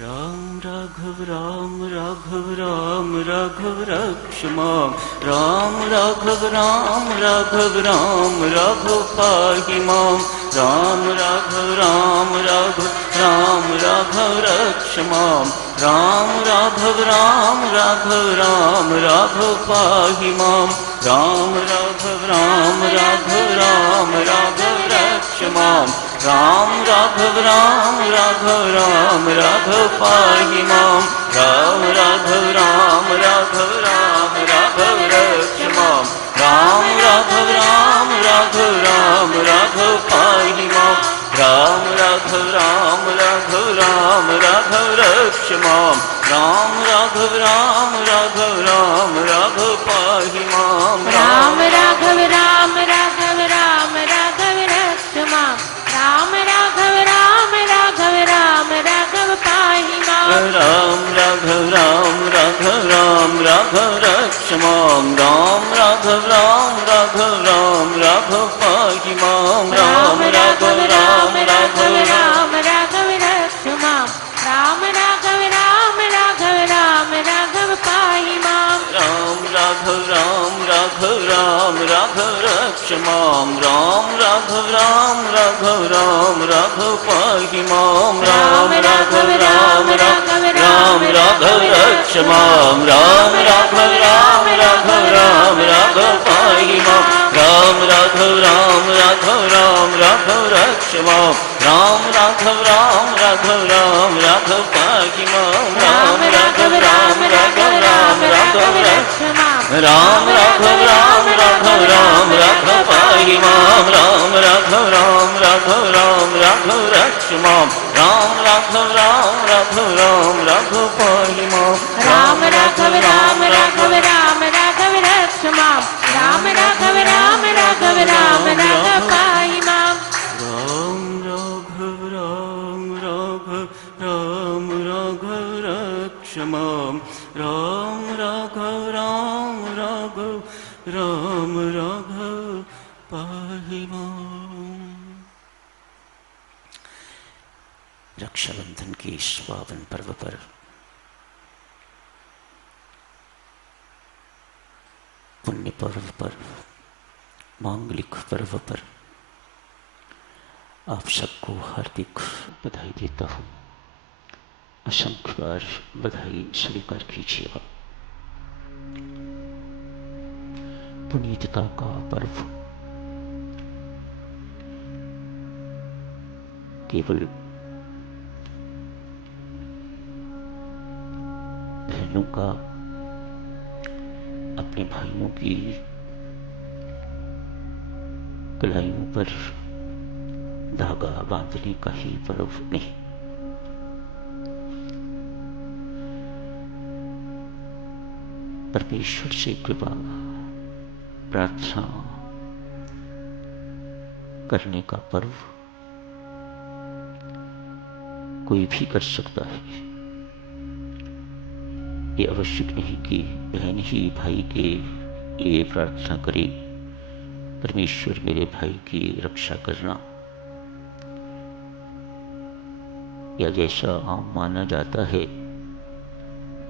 राम राघव राघव रक्ष माम। राम राघव राघव पाहि माम। राम राघव राघव रक्ष माम। राम राघव राघव पाहि माम। राम राघव राघव रक्ष माम। राम राघव राघव पाहि माम। राम राघव राघव रक्ष माम। राम राघव राघव पाहि माम। राम राघव राघव रक्ष माम। राम राघव राघव पाहि माम। राम राघव रक्ष माम। राम राघव राघव पाहि माम। राम राघव राघव रक्ष माम। राम राघव राघव पाहि माम। राम राघव राघव रक्ष माम। राम राघव राघव पाहि माम। राम राघव राघव रक्ष माम। राम राघव राघव पाहि माम। राम राघव राघव रक्ष माम। राम राघव राघव पाहि माम। राम राघव राघव रक्ष माम। राम राघव राघव पाहि माम। राम राघव राघव रक्ष माम। राम राघव राघव पाहि माम। राम राघव राघव रक्ष माम। राम राघव राघव पाहि माम। राम राघव रक्ष माम। राम राघव पाहि माम। राम राघव रक्ष माम। राम राघव राघव पाहि माम। रक्षाबंधन के इस पावन पर्व पर पुण्य पर्व पर, मांगलिक पर्व पर आप सबको हार्दिक बधाई देता हूँ। असंख्य बार बधाई स्वीकार कीजिएगा। पुनीतता का पर्व केवल बहनों का अपने भाइयों की कलाइयों पर धागा बांधने का ही पर्व नहीं, परमेश्वर से कृपा प्रार्थना करने का पर्व कोई भी कर सकता है। ये आवश्यक नहीं कि बहन ही भाई के लिए प्रार्थना करे, परमेश्वर मेरे भाई की रक्षा करना, या जैसा आम माना जाता है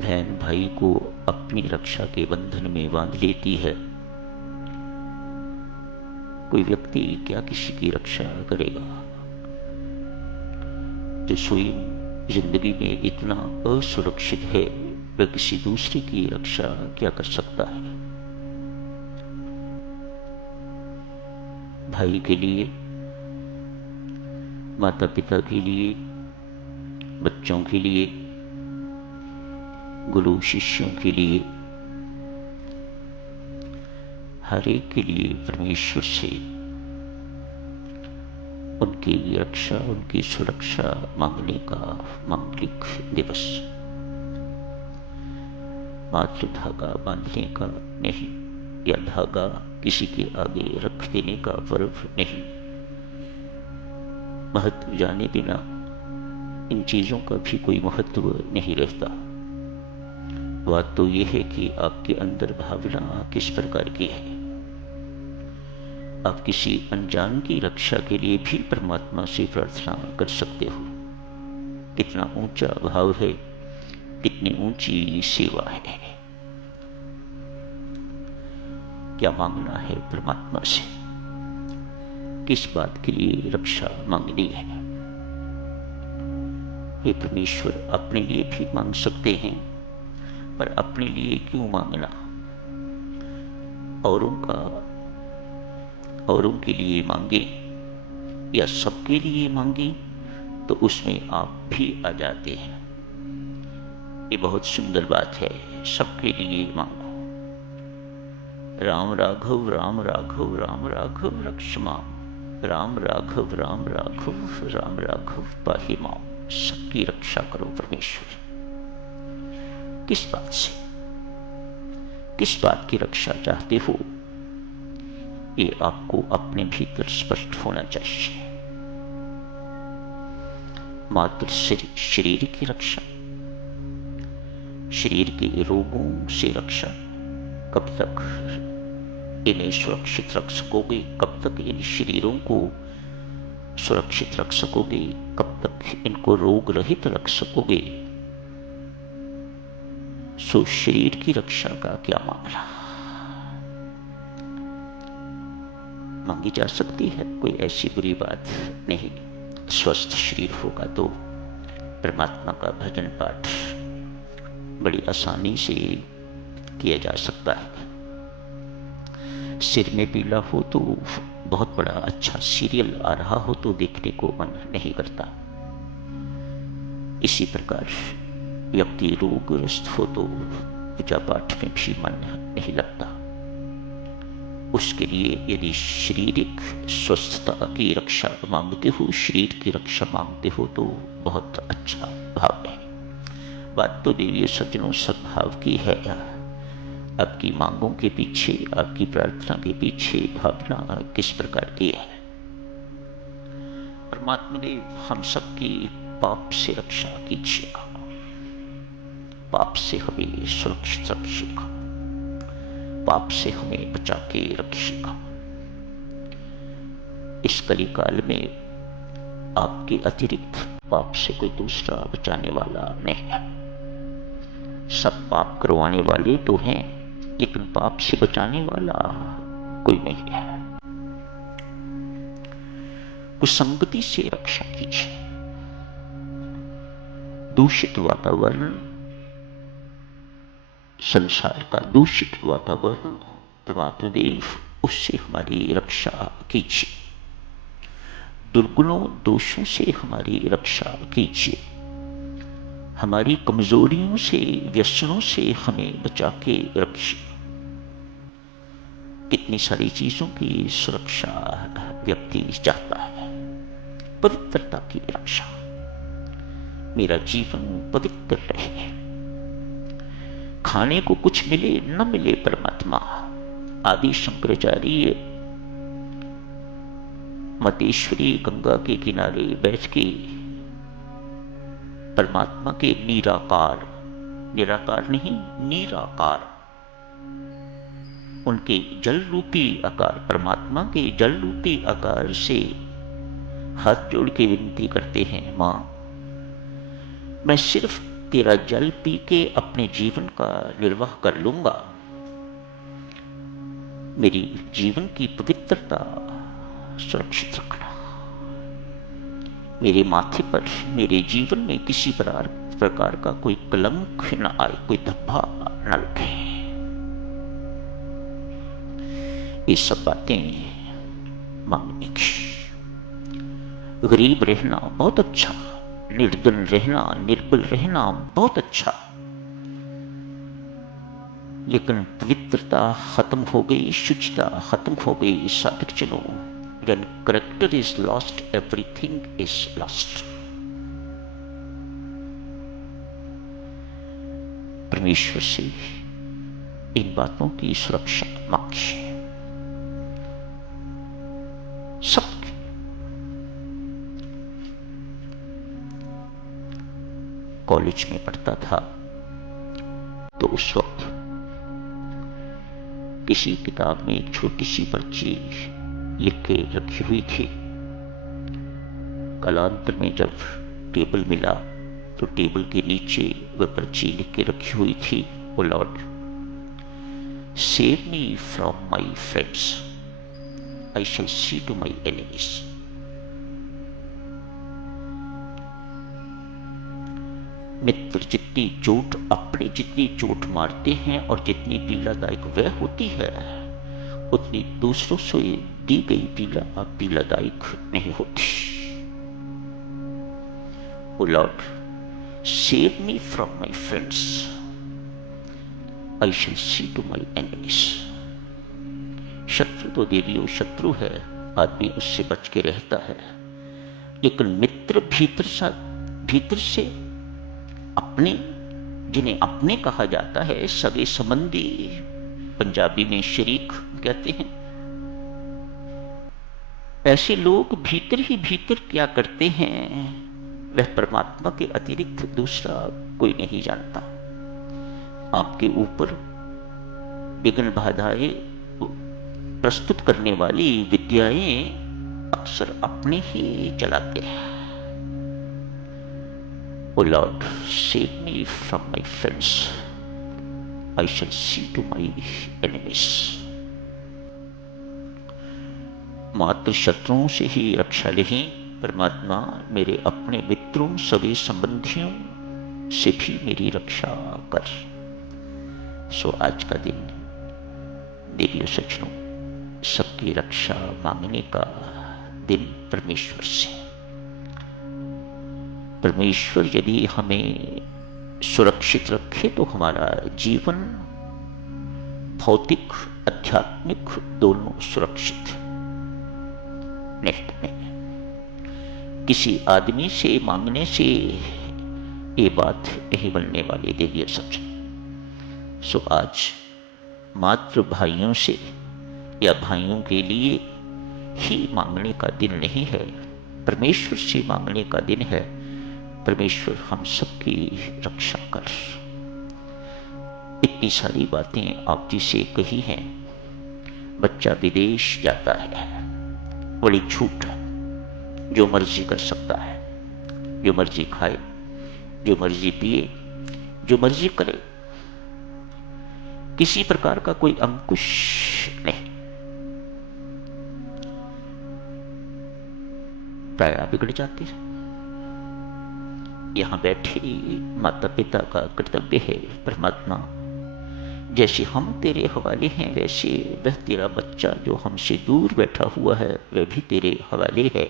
बहन भाई को अपनी रक्षा के बंधन में बांध लेती है। कोई व्यक्ति क्या किसी की रक्षा करेगा जो स्वयं जिंदगी में इतना असुरक्षित है, वह किसी दूसरे की रक्षा क्या कर सकता है। भाई के लिए, माता पिता के लिए, बच्चों के लिए, गुरु शिष्यों के लिए, हर एक के लिए परमेश्वर से उनकी रक्षा, उनकी सुरक्षा मांगने का मांगलिक दिवस, मात्र धागा बांधने का नहीं, या धागा किसी के आगे रख देने का पर्व नहीं। महत्व जाने बिना इन चीजों का भी कोई महत्व नहीं रहता। बात तो यह है कि आपके अंदर भावना किस प्रकार की है। आप किसी अनजान की रक्षा के लिए भी परमात्मा से प्रार्थना कर सकते हो। कितना ऊंचा भाव है, कितनी ऊंची सेवा है। क्या मांगना है परमात्मा से, किस बात के लिए रक्षा मांगनी है। हे परमेश्वर, अपने लिए भी मांग सकते हैं, पर अपने लिए क्यों मांगना। औरों के लिए मांगे या सबके लिए मांगे तो उसमें आप भी आ जाते हैं। ये बहुत सुंदर बात है। सबके लिए मांगो। राम राघव राम राघव राम राघव रक्ष माम, राम राघव राम राघव राम राघव पाहि माम। सबकी रक्षा करो परमेश्वर। किस बात से, किस बात की रक्षा चाहते हो, ये आपको अपने भीतर स्पष्ट होना चाहिए। मात्र शरीर की रक्षा, शरीर के रोगों से रक्षा। कब तक इन्हें सुरक्षित रख सकोगे, कब तक इन शरीरों को सुरक्षित रख सकोगे, कब तक इनको रोग रहित रख सकोगे। सो शरीर की रक्षा का क्या मामला, मांगी जा सकती है, कोई ऐसी बुरी बात नहीं। स्वस्थ शरीर होगा तो परमात्मा का भजन पाठ बड़ी आसानी से किया जा सकता है। सिर में पीड़ा हो तो बहुत बड़ा अच्छा सीरियल आ रहा हो तो देखने को मन नहीं करता। इसी प्रकार व्यक्ति रोगग्रस्त हो तो पूजा पाठ में भी मन नहीं लगता। उसके लिए यदि शारीरिक स्वस्थता की रक्षा मांगते हो, शरीर की रक्षा मांगते हो तो बहुत अच्छा भाव है। बात तो देवी सज्जनों सद्भाव की है। आपकी मांगों के पीछे, आपकी प्रार्थना के पीछे भावना किस प्रकार की है। परमात्मा ने हम सबकी पाप से रक्षा कीजिएगा, पाप से हमें सुरक्षित रखिएगा, पाप से हमें बचा के रखिएगा। इस कलिकाल में आपके अतिरिक्त पाप से कोई दूसरा बचाने वाला नहीं है। सब पाप करवाने वाले तो हैं, लेकिन पाप से बचाने वाला कोई नहीं है। कुसंगति से रक्षा कीजिए। दूषित वातावरण, संसार का दूषित वातावरण, परमात्मा देव उससे हमारी रक्षा कीजिए। दुर्गुणों दोषों से हमारी रक्षा कीजिए। हमारी कमजोरियों से, व्यसनों से हमें बचा के रखिए। कितनी सारी चीजों की सुरक्षा व्यक्ति चाहता है। पवित्रता की रक्षा, मेरा जीवन पवित्र रहे। खाने को कुछ मिले न मिले, परमात्मा आदि शंकराचार्य मतेश्वरी गंगा के किनारे बैठ के परमात्मा के निराकार, निराकार नहीं निराकार, उनके जल रूपी आकार, परमात्मा के जल रूपी आकार से हाथ जोड़ के विनती करते हैं, मां मैं सिर्फ तेरा जल पी के अपने जीवन का निर्वाह कर लूंगा। मेरी जीवन की पवित्रता सुरक्षित रखना। मेरे माथे पर, मेरे जीवन में किसी प्रकार का कोई कलंक न आए, कोई धब्बा न लगे। ये सब बातें मांगने की। गरीब रहना बहुत अच्छा, निर्धन रहना, निर्बल रहना बहुत अच्छा, लेकिन पवित्रता खत्म हो गई, शुचिता खत्म हो गई, साधक चलो। When character is lost, everything is lost. परमेश्वर से इन बातों की सुरक्षा मांगिए। सबकी। कॉलेज में पढ़ता था तो उस वक्त किसी किताब में एक छोटी सी पर्ची लिख के रखी हुई थी। कालांतर में जब टेबल मिला तो टेबल के नीचे वह पर्ची लिख के रखी हुई थी, O lord, save me from my friends, I shall see to my enemies. मित्र जितनी चोट अपने जितनी चोट मारते हैं और जितनी पीड़ादायक वह होती है, उतनी दूसरों से दी गई पीड़ा पीड़ादायक नहीं होती। O lord, save me from my friends, I shall see to my enemies. शत्रु तो देवियों शत्रु है, आदमी उससे बच के रहता है, लेकिन मित्र भीतर से अपने, जिन्हें अपने कहा जाता है, सगे संबंधी, पंजाबी में शरीक कहते हैं, ऐसे लोग भीतर ही भीतर क्या करते हैं वह परमात्मा के अतिरिक्त दूसरा कोई नहीं जानता। आपके ऊपर विघ्न बाधाएं प्रस्तुत करने वाली विद्याएं अक्सर अपने ही चलाते हैं। O lord, save me from my friends, I shall see to my enemies. मात्र शत्रुओं से ही रक्षा नहीं, परमात्मा मेरे अपने मित्रों सभी संबंधियों से भी मेरी रक्षा कर। सो आज का दिन देवियों सज्जनों, सबकी रक्षा मांगने का दिन परमेश्वर से। परमेश्वर यदि हमें सुरक्षित रखे तो हमारा जीवन भौतिक आध्यात्मिक दोनों सुरक्षित नहीं। किसी आदमी से मांगने से ये बात नहीं बनने वाली देवियों सज्जन। सो आज मात्र भाइयों से या भाइयों के लिए ही मांगने का दिन नहीं है, परमेश्वर से मांगने का दिन है। परमेश्वर हम सबकी रक्षा कर। इतनी सारी बातें आप जी से कही हैं। बच्चा विदेश जाता है, बड़ी छूट, जो मर्जी कर सकता है, जो मर्जी खाए, जो मर्जी पिए, जो मर्जी करे, किसी प्रकार का कोई अंकुश नहीं। प्राय बिगड़ जाती है। यहां बैठे माता पिता का कर्तव्य है, परमात्मा जैसे हम तेरे हवाले हैं, वैसे वह तेरा बच्चा जो हमसे दूर बैठा हुआ है वह भी तेरे हवाले है।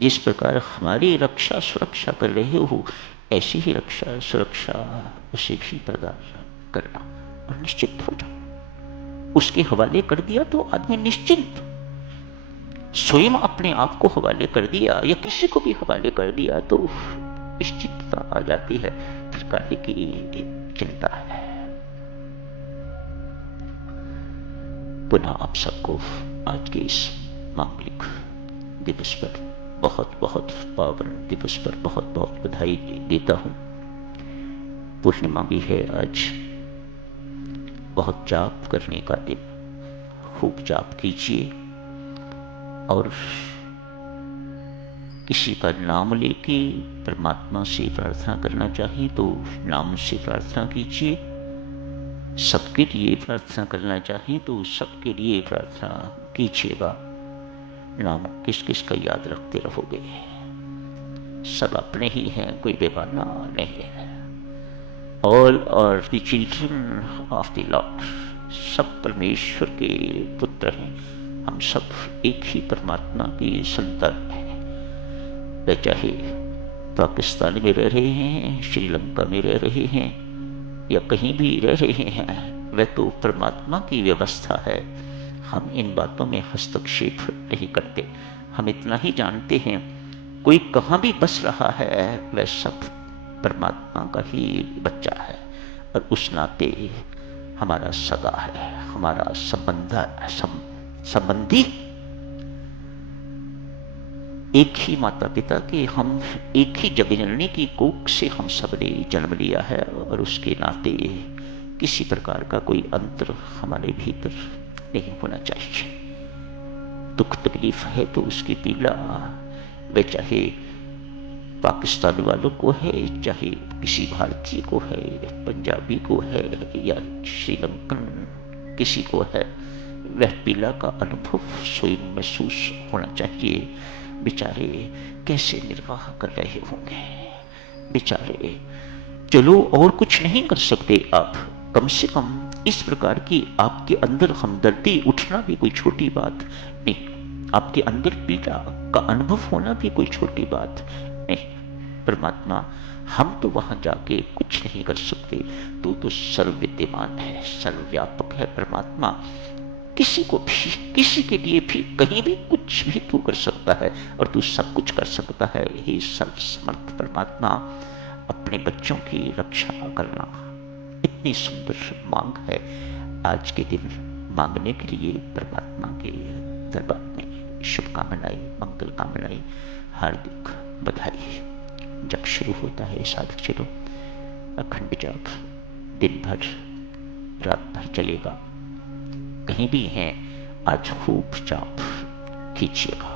जिस प्रकार हमारी रक्षा सुरक्षा कर रहे हो, ऐसी ही रक्षा सुरक्षा उसे भी प्रदान करना और निश्चित हो जाओ। उसके हवाले कर दिया तो आदमी निश्चिंत, स्वयं अपने आप को हवाले कर दिया या किसी को भी हवाले कर दिया तो निश्चितता आ जाती है, प्रकार की चिंता है। पुनः आप सबको आज के इस मांगलिक दिवस पर, बहुत बहुत पावन दिवस पर बहुत बहुत बधाई देता हूं। पूर्णिमा भी है आज, बहुत जाप करने का दिन, खूब जाप कीजिए और किसी का नाम लेके परमात्मा से प्रार्थना करना चाहिए तो नाम से प्रार्थना कीजिए, सबके लिए प्रार्थना करना चाहिए तो सबके लिए प्रार्थना कीजिएगा। नाम किस किस का याद रखते रहोगे, सब अपने ही हैं, कोई बेगाना नहीं है। All are the children of the lord, सब परमेश्वर के पुत्र हैं। हम सब एक ही परमात्मा की संतान हैं। वे चाहे पाकिस्तान में रह रहे हैं, श्रीलंका में रह रहे हैं या कहीं भी रह रहे हैं, वह तो परमात्मा की व्यवस्था है। हम इन बातों में हस्तक्षेप नहीं करते। हम इतना ही जानते हैं, कोई कहाँ भी बस रहा है वह सब परमात्मा का ही बच्चा है और उस नाते हमारा सगा है, हमारा संबंधी एक ही माता पिता के, हम एक ही जगजननी की कोख से हम सब ने जन्म लिया है और उसके नाते किसी प्रकार का कोई अंतर हमारे भीतर नहीं होना चाहिए। दुख तकलीफ है तो उसकी पीड़ा वे चाहे पाकिस्तान वालों को है, चाहे किसी भारतीय को है, पंजाबी को है या श्रीलंकन किसी को है, वह पीड़ा का अनुभव स्वयं महसूस होना चाहिए। बेचारे कैसे निर्वाह कर रहे होंगे, बेचारे। चलो और कुछ नहीं कर सकते आप, कम से कम इस प्रकार की आपके अंदर हमदर्दी उठना भी कोई छोटी बात नहीं, आपके अंदर पीड़ा का अनुभव होना भी कोई छोटी बात नहीं। परमात्मा, हम तो वहां जाके कुछ नहीं कर सकते, तू तो सर्वविद्यमान है, सर्वव्यापक है परमात्मा। किसी को भी, किसी के लिए भी, कहीं भी कुछ भी तू कर सकता है और तू सब कुछ कर सकता है। हे सर्वसमर्थ परमात्मा, अपने बच्चों की रक्षा करना। इतनी सुंदर मांग है आज के दिन, मांगने के लिए परमात्मा के दरबार में शुभकामनाएं, मंगल कामनाएं, हार्दिक बधाई। जब शुरू होता है साधक चलो, अखंड जाप दिन भर रात भर चलेगा। कहीं भी हैं आज खूब जाप कीजिएगा।